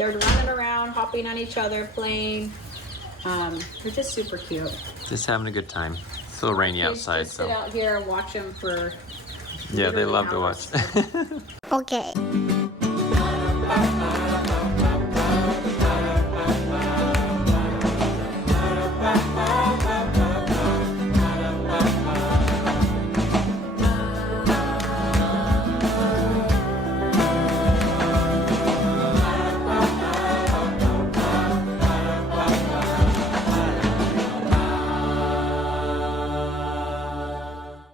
They're running around, hopping on each other, playing. They're just super cute. Just having a good time. It's a little rainy outside, just so. sit out here and watch them for. Yeah, they love to watch. Okay.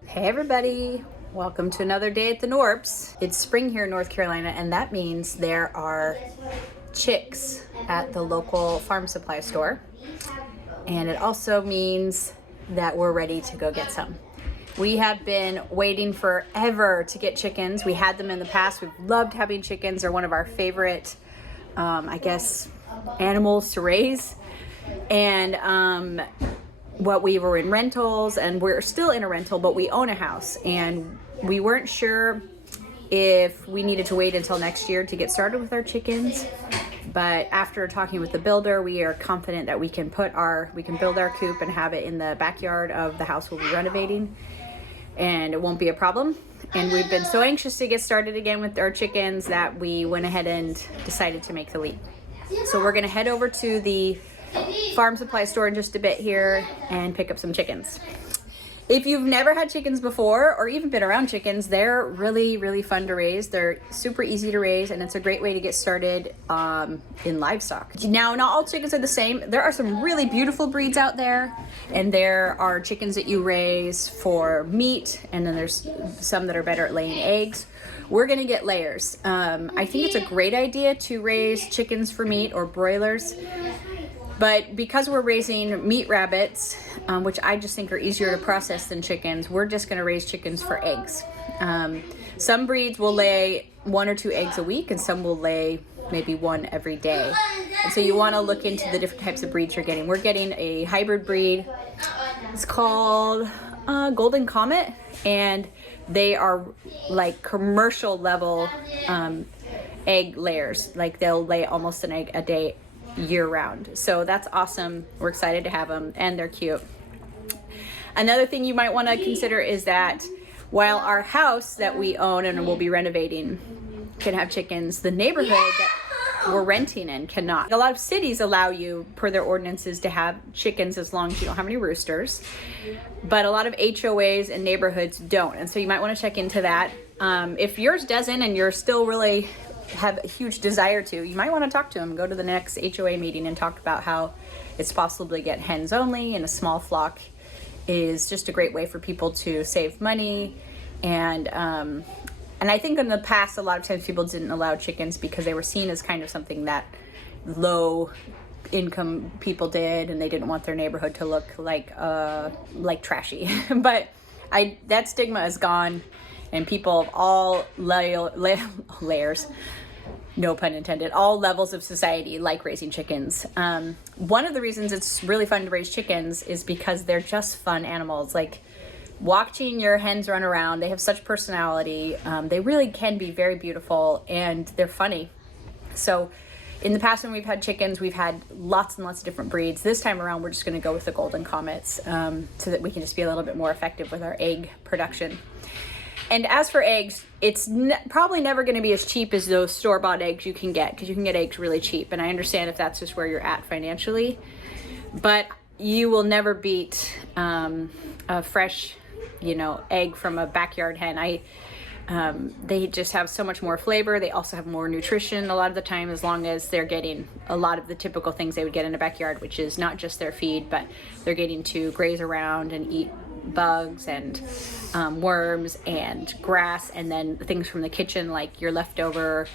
Hey everybody, welcome to another day at the Knorps. It's spring here in North Carolina, and that means there are chicks at the local farm supply store. And it also means that we're ready to go get some. We have been waiting forever to get chickens. We had them in the past. We've loved having chickens. They're one of our favorite, I guess, animals to raise. And we were in rentals, and we're still in a rental, but we own a house, and we weren't sure if we needed to wait until next year to get started with our chickens. But after talking with the builder, we are confident that we can build our coop and have it in the backyard of the house we'll be renovating, and it won't be a problem. And we've been so anxious to get started again with our chickens that we went ahead and decided to make the leap. So we're gonna head over to the farm supply store in just a bit here and pick up some chickens. If you've never had chickens before or even been around chickens, they're really, really fun to raise. They're super easy to raise, and it's a great way to get started in livestock. Now, not all chickens are the same. There are some really beautiful breeds out there, and there are chickens that you raise for meat, and then there's some that are better at laying eggs. We're gonna get layers. I think it's a great idea to raise chickens for meat or broilers. But because we're raising meat rabbits, which I just think are easier to process than chickens, we're just gonna raise chickens for eggs. Some breeds will lay 1 or 2 eggs a week, and some will lay maybe 1 every day. And so you wanna look into the different types of breeds you're getting. We're getting a hybrid breed. It's called Golden Comet, and they are like commercial level egg layers. Like they'll lay almost an egg a day year round. So that's awesome. We're excited to have them, and they're cute. Another thing you might want to consider is that while our house that we own and will be renovating can have chickens, the neighborhood that we're renting in cannot. A lot of cities allow you, per their ordinances, to have chickens as long as you don't have any roosters, but a lot of HOAs and neighborhoods don't, and so you might want to check into that. If yours doesn't and you're still really have a huge desire to, you might want to talk to them. Go to the next HOA meeting and talk about how it's possible to get hens only, and a small flock is just a great way for people to save money. And I think in the past, a lot of times people didn't allow chickens because they were seen as kind of something that low income people did, and they didn't want their neighborhood to look like trashy. But that stigma is gone. And people of all layers, no pun intended, all levels of society like raising chickens. One of the reasons it's really fun to raise chickens is because they're just fun animals. Like watching your hens run around, they have such personality. They really can be very beautiful, and they're funny. So in the past when we've had chickens, we've had lots and lots of different breeds. This time around, we're just gonna go with the Golden Comets so that we can just be a little bit more effective with our egg production. And as for eggs, it's probably never going to be as cheap as those store-bought eggs you can get, because you can get eggs really cheap. And I understand if that's just where you're at financially, but you will never beat a fresh, egg from a backyard hen. They just have so much more flavor. They also have more nutrition a lot of the time, as long as they're getting a lot of the typical things they would get in a backyard, which is not just their feed, but they're getting to graze around and eat bugs and worms and grass, and then things from the kitchen like your leftover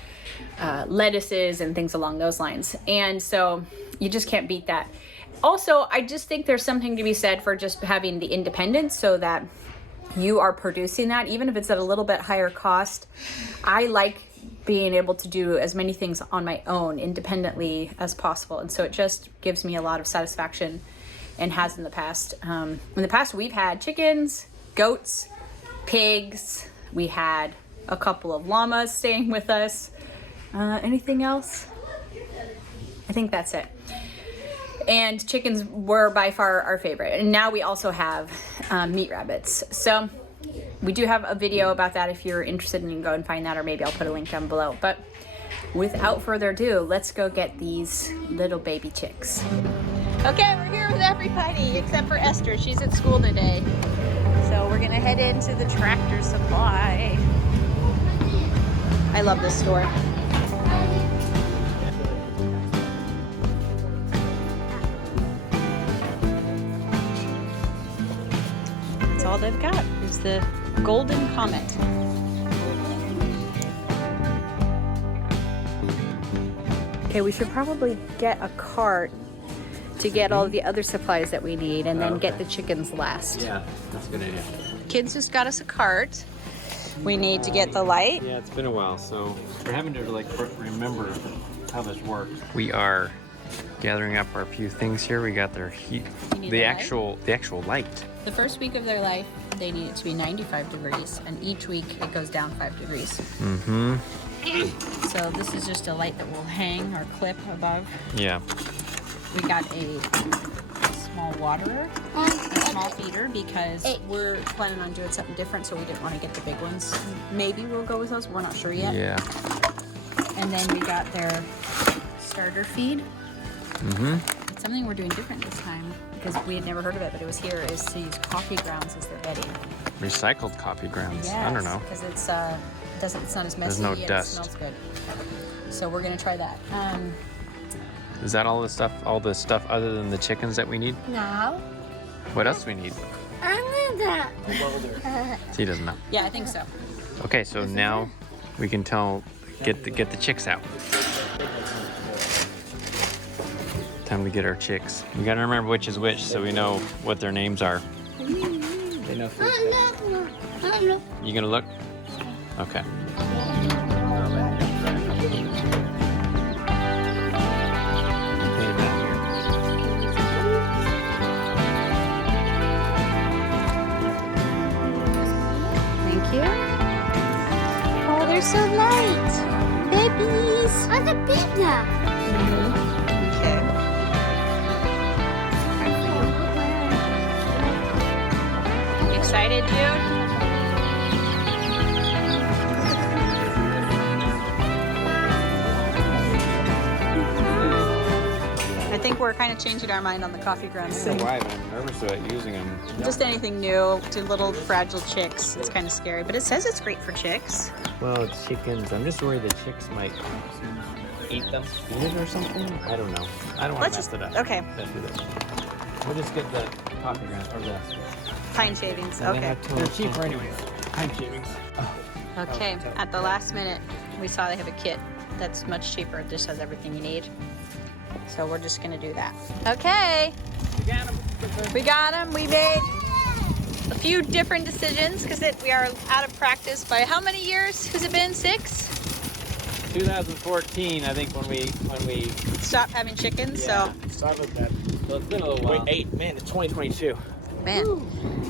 lettuces and things along those lines. And so you just can't beat that. Also, I just think there's something to be said for just having the independence, so that you are producing that, even if it's at a little bit higher cost. I like being able to do as many things on my own independently as possible, and so it just gives me a lot of satisfaction, and has in the past. In the past, we've had chickens, goats, pigs. We had a couple of llamas staying with us. Anything else? I think that's it. And chickens were by far our favorite. And now we also have meat rabbits. So we do have a video about that if you're interested, and you can go and find that, or maybe I'll put a link down below. But without further ado, let's go get these little baby chicks. Okay, we're here with everybody except for Esther. She's at school today. So we're gonna head into the Tractor Supply. I love this store. That's all they've got is the Golden Comet. Okay, we should probably get a cart to get all the other supplies that we need, and then get the chickens last. Yeah, that's a good idea. Kids just got us a cart. We need to get the light. Yeah, it's been a while, so we're having to like remember how this works. We are gathering up our few things here. We got their heat, the actual light. The first week of their life, they need it to be 95 degrees, and each week it goes down 5 degrees. Mm-hmm. So this is just a light that will hang or clip above. Yeah. We got a small waterer, a small feeder, because we're planning on doing something different, so we didn't want to get the big ones. Maybe we'll go with those, we're not sure yet. Yeah. And then we got their starter feed. Mm-hmm. It's something we're doing different this time, because we had never heard of it, but it was here, is to use coffee grounds as their bedding. Recycled coffee grounds. Yes, I don't know. because it's not as messy. There's no and dust. It smells good. So we're gonna try that. Is that all the stuff other than the chickens that we need? No. What else do we need? Another. He doesn't know. Yeah, I think so. Okay, so now we can get the chicks out. Time to get our chicks. We gotta remember which is which, so we know what their names are. They know food stuff. You gonna look? Okay. Thank you. Oh, they're so light. Babies. Oh, they're big now. Okay. Excited, Jude? I think we're kind of changing our mind on the coffee grounds I don't thing. know why, but I'm nervous about using them. Just anything new to little fragile chicks. It's kind of scary, but it says it's great for chicks. Well, it's chickens. I'm just worried the chicks might eat them or something. I don't know. I don't want to mess it up. Okay. Let's do this. We'll just get the coffee grounds or the Pine shavings. and Okay. they're cheaper anyways. Pine shavings. Okay. At the last minute, we saw they have a kit that's much cheaper. It just has everything you need. So we're just gonna do that. Okay. We got them. We made a few different decisions because we are out of practice by how many years has it been? 6? 2014, I think, when we Stopped having chickens. Sorry about that. So it's been a little while. Wait, 8, man, it's 2022. So man.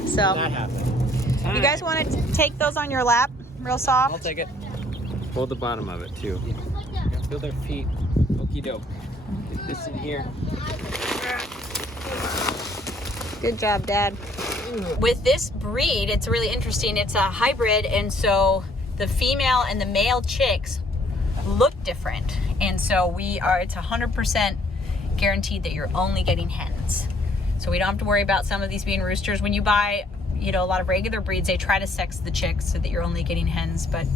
So That happened. you guys want to take those on your lap, real soft? I'll take it. Hold the bottom of it too. Feel their feet. Okie doke. Get this in here. Good job, Dad. With this breed, it's really interesting. It's a hybrid, and so the female and the male chicks look different. And so it's 100% guaranteed that you're only getting hens. So we don't have to worry about some of these being roosters. When you buy, a lot of regular breeds, they try to sex the chicks so that you're only getting hens, but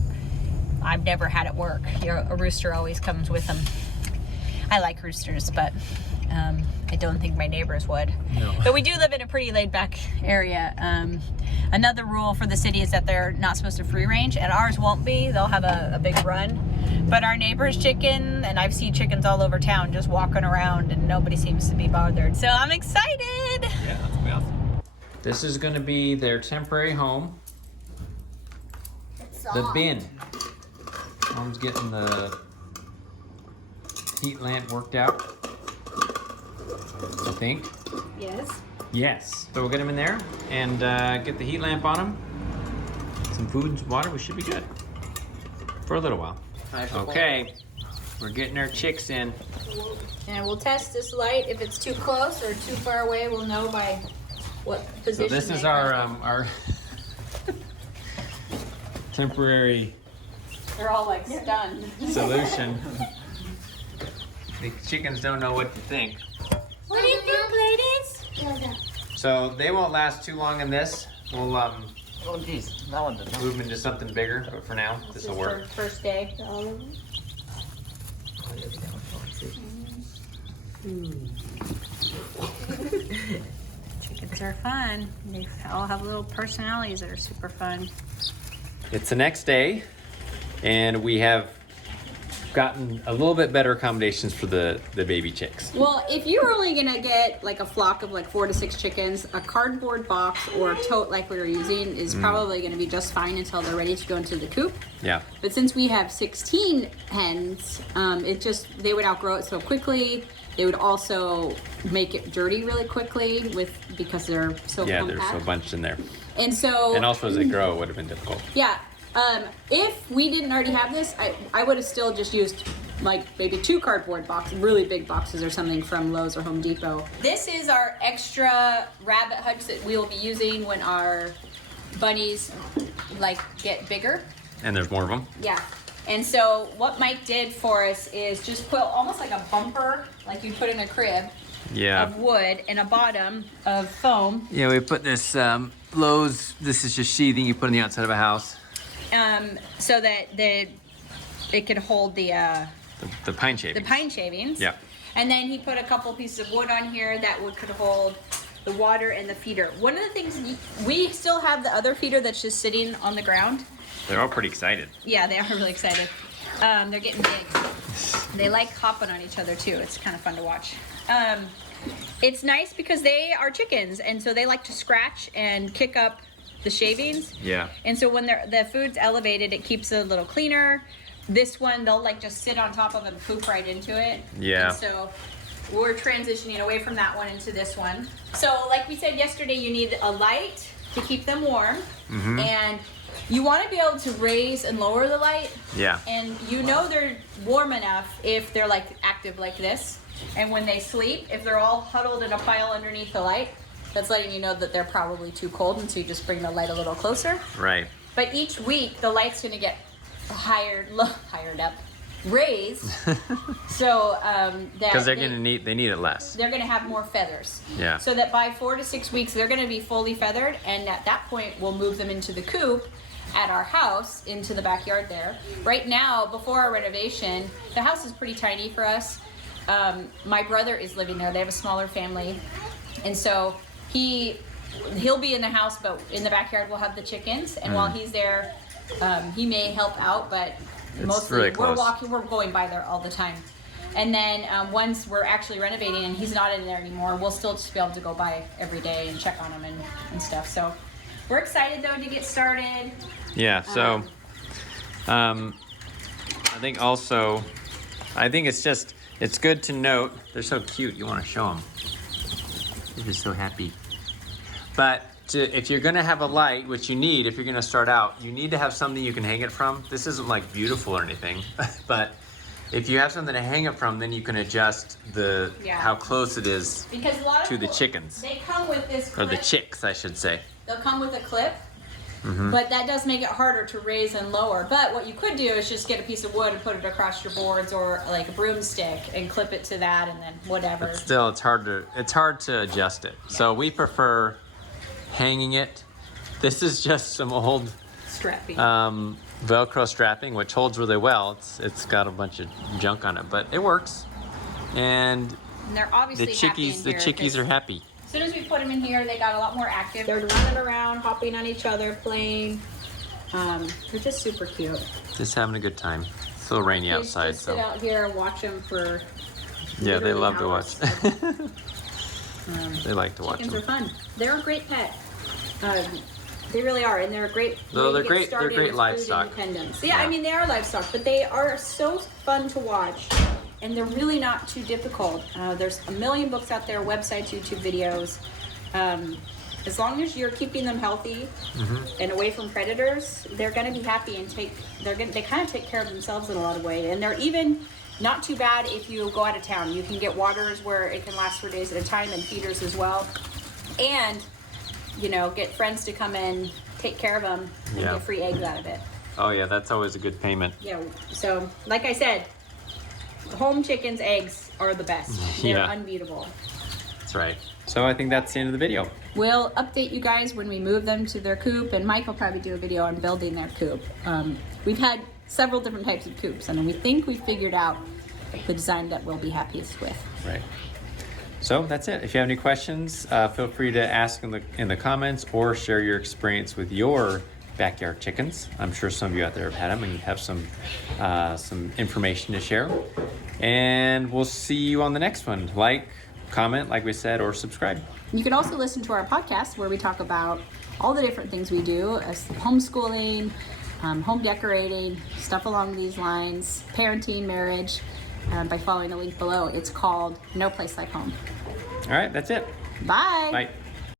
I've never had it work. A rooster always comes with them. I like roosters, but I don't think my neighbors would. No. But we do live in a pretty laid back area. Another rule for the city is that they're not supposed to free range, and ours won't be. They'll have a big run. But our neighbor's chicken, and I've seen chickens all over town just walking around, and nobody seems to be bothered. So I'm excited. Yeah, that's gonna be awesome. This is gonna be their temporary home. The bin. Mom's getting the heat lamp worked out, I think. Yes. Yes. So we'll get them in there and get the heat lamp on them. Some food and some water. We should be good for a little while. Okay. We're getting our chicks in. And we'll test this light. If it's too close or too far away, we'll know by what position. So this is our temporary They're all like stunned. solution. The chickens don't know what to think. What do you think, ladies? So they won't last too long in this. We'll Oh, geez. That one doesn't. move them into something bigger, but for now, this will work. First day. Chickens are fun. They all have little personalities that are super fun. It's the next day, and we have gotten a little bit better accommodations for the baby chicks. Well, if you're only gonna get like a flock of like 4 to 6 chickens, a cardboard box or a tote like we were using is probably gonna be just fine until they're ready to go into the coop. Yeah. But since we have 16 hens, they would outgrow it so quickly. They would also make it dirty really quickly because they're so Yeah, compact. they're so bunched in there. And so, And also as they grow, it would have been difficult. yeah, if we didn't already have this, I would have still just used like maybe 2 cardboard boxes, really big boxes or something from Lowe's or Home Depot. This is our extra rabbit hutch that we will be using when our bunnies like get bigger. And there's more of them. Yeah. And so what Mike did for us is just put almost like a bumper, like you put in a crib, Yeah. of wood and a bottom of foam. Yeah, we put this Lowe's, this is just sheathing you put on the outside of a house. So that it could hold the pine shavings. the pine shavings. Yeah. And then he put a couple pieces of wood on here that could hold the water and the feeder. One of the things, we still have the other feeder that's just sitting on the ground. They're all pretty excited. Yeah, they are really excited. They're getting big. They like hopping on each other too. It's kind of fun to watch. It's nice because they are chickens, and so they like to scratch and kick up the shavings. Yeah. And so when the food's elevated, it keeps it a little cleaner. This one, they'll like just sit on top of it and poop right into it. Yeah. And so we're transitioning away from that one into this one. So like we said yesterday, you need a light to keep them warm. Mm-hmm. And you want to be able to raise and lower the light. Yeah. And you know they're warm enough if they're like active like this. And when they sleep, if they're all huddled in a pile underneath the light, that's letting you know that they're probably too cold, and so you just bring the light a little closer. Right. But each week, the light's gonna get hired up, raised, so that Because they need it less. they're gonna have more feathers. Yeah. So that by 4 to 6 weeks, they're gonna be fully feathered, and at that point, we'll move them into the coop at our house, into the backyard there. Right now, before our renovation, the house is pretty tiny for us. My brother is living there. They have a smaller family, and so he'll be in the house, but in the backyard we'll have the chickens. And while he's there, he may help out, but mostly really close. we're going by there all the time. And then once we're actually renovating and he's not in there anymore, we'll still just be able to go by every day and check on him and stuff. So we're excited though to get started. Yeah, so I think it's good to note, they're so cute, you want to show them. They're just so happy. But if you're going to have a light, which you need if you're going to start out, you need to have something you can hang it from. This isn't like beautiful or anything, but if you have something to hang it from, then you can adjust how close it is Because a lot of to the people, chickens. they come with this Or clip. the chicks, I should say. They'll come with a clip, but that does make it harder to raise and lower. But what you could do is just get a piece of wood and put it across your boards, or like a broomstick and clip it to that, and then whatever. But still, it's hard to adjust it. So we prefer hanging it. This is just some old Strappy. Velcro strapping, which holds really well. It's got a bunch of junk on it, but it works. And And they're obviously the happy chickies, in the here, chickies 'cause are happy. as soon as we put them in here, they got a lot more active. They're running around, hopping on each other, playing. They're just super cute. Just having a good time. It's a little rainy Kids outside, just sit so out here and watch them for. yeah, they literally love to hours. watch. They like to watch Chickens are them. fun. They're a great pet. They really are, and they're a great. No, way they're to get great- they're started great with livestock. Food independence. Yeah, Yeah. I mean they are livestock, but they are so fun to watch, and they're really not too difficult. There's a million books out there, websites, YouTube videos. As long as you're keeping them healthy and away from predators, they're going to be happy and they kind of take care of themselves in a lot of ways. And they're even not too bad if you go out of town. You can get waters where it can last for days at a time, and feeders as well. And, you know, get friends to come in, take care of them, and Yeah. get free eggs out of it. Oh yeah, that's always a good payment. Yeah, so like I said, home chickens' eggs are the best. They're Yeah. unbeatable. That's right. So I think that's the end of the video. We'll update you guys when we move them to their coop, and Mike will probably do a video on building their coop. We've had several different types of coops, and we think we figured out the design that we'll be happiest with. Right. So that's it. If you have any questions, feel free to ask in the comments or share your experience with your backyard chickens. I'm sure some of you out there have had them and you have some information to share. And we'll see you on the next one. Like, comment, like we said, or subscribe. You can also listen to our podcast where we talk about all the different things we do, as homeschooling, home decorating, stuff along these lines, parenting, marriage, by following the link below. It's called No Place Like Home. All right, that's it. Bye. Bye.